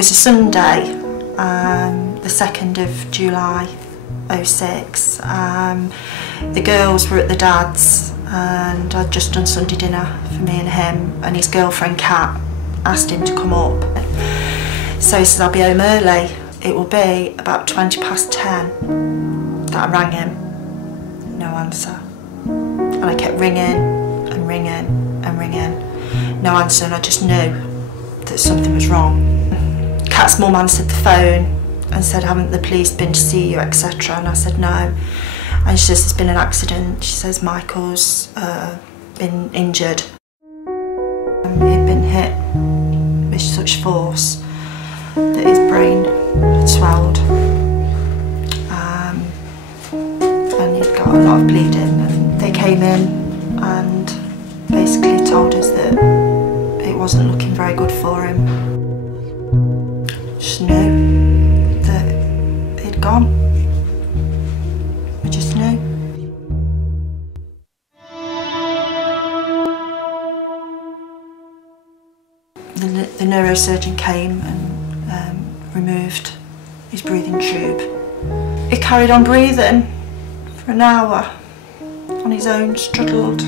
was a Sunday, the 2nd of July, 06. The girls were at the dad's and I'd just done Sunday dinner for me and him, and his girlfriend Kat asked him to come up. So he says, I'll be home early. It will be about 10:20 that I rang him. No answer. And I kept ringing and ringing and ringing. No answer, and I just knew that something was wrong. Kat's mum answered the phone and said, haven't the police been to see you, etc. And I said no. And she says, there's been an accident. She says, Michael's been injured. He'd been hit with such force that his brain had swelled. And he'd got a lot of bleeding. And they came in and basically told us that it wasn't looking very good for him. Just knew that he'd gone. We just knew. The neurosurgeon came and removed his breathing tube. He carried on breathing for an hour on his own, struggled.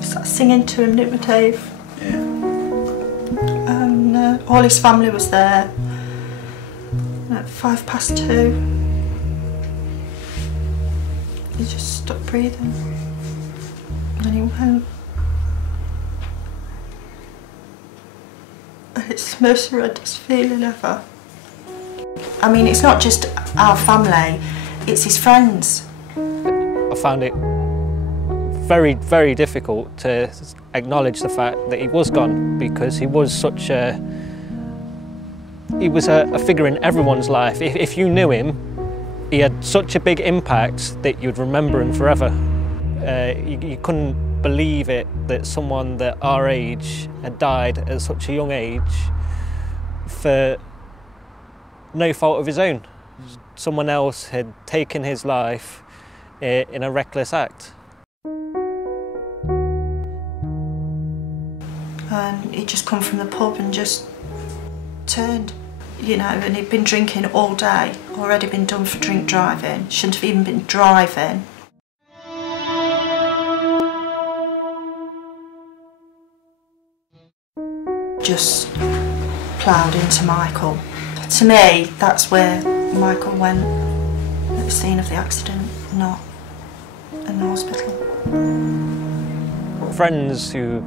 Started singing to him, Nitmatave. Yeah. And all his family was there at 2:05. He just stopped breathing and he went. And it's the most horrendous feeling ever. I mean, it's not just our family, it's his friends. I found it very, very difficult to acknowledge the fact that he was gone, because he was such a figure in everyone's life. If you knew him, he had such a big impact that you'd remember him forever. You couldn't believe it that someone that our age had died at such a young age for no fault of his own. Someone else had taken his life in a reckless act. And he'd just come from the pub and just turned, you know, and he'd been drinking all day, already been done for drink driving, shouldn't have even been driving. Just ploughed into Michael. To me, that's where Michael went at the scene of the accident, not in the hospital. Friends who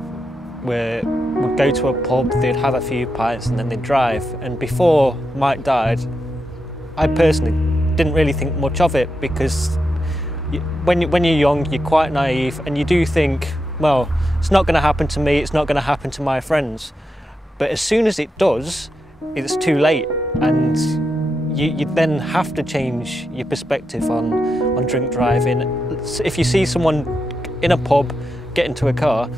would go to a pub, they'd have a few pints and then they'd drive. And before Mike died, I personally didn't really think much of it, because when you're young, you're quite naive and you do think, well, it's not going to happen to me, it's not going to happen to my friends. But as soon as it does, it's too late, and you then have to change your perspective on drink driving. If you see someone in a pub get into a car,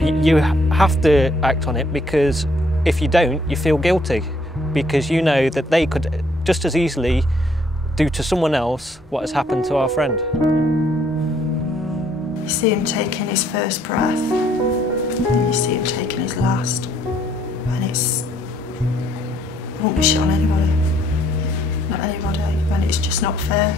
you have to act on it, because if you don't, you feel guilty, because you know that they could just as easily do to someone else what has happened to our friend. You see him taking his first breath, and you see him taking his last, and it won't be shit on anybody, not anybody, and it's just not fair.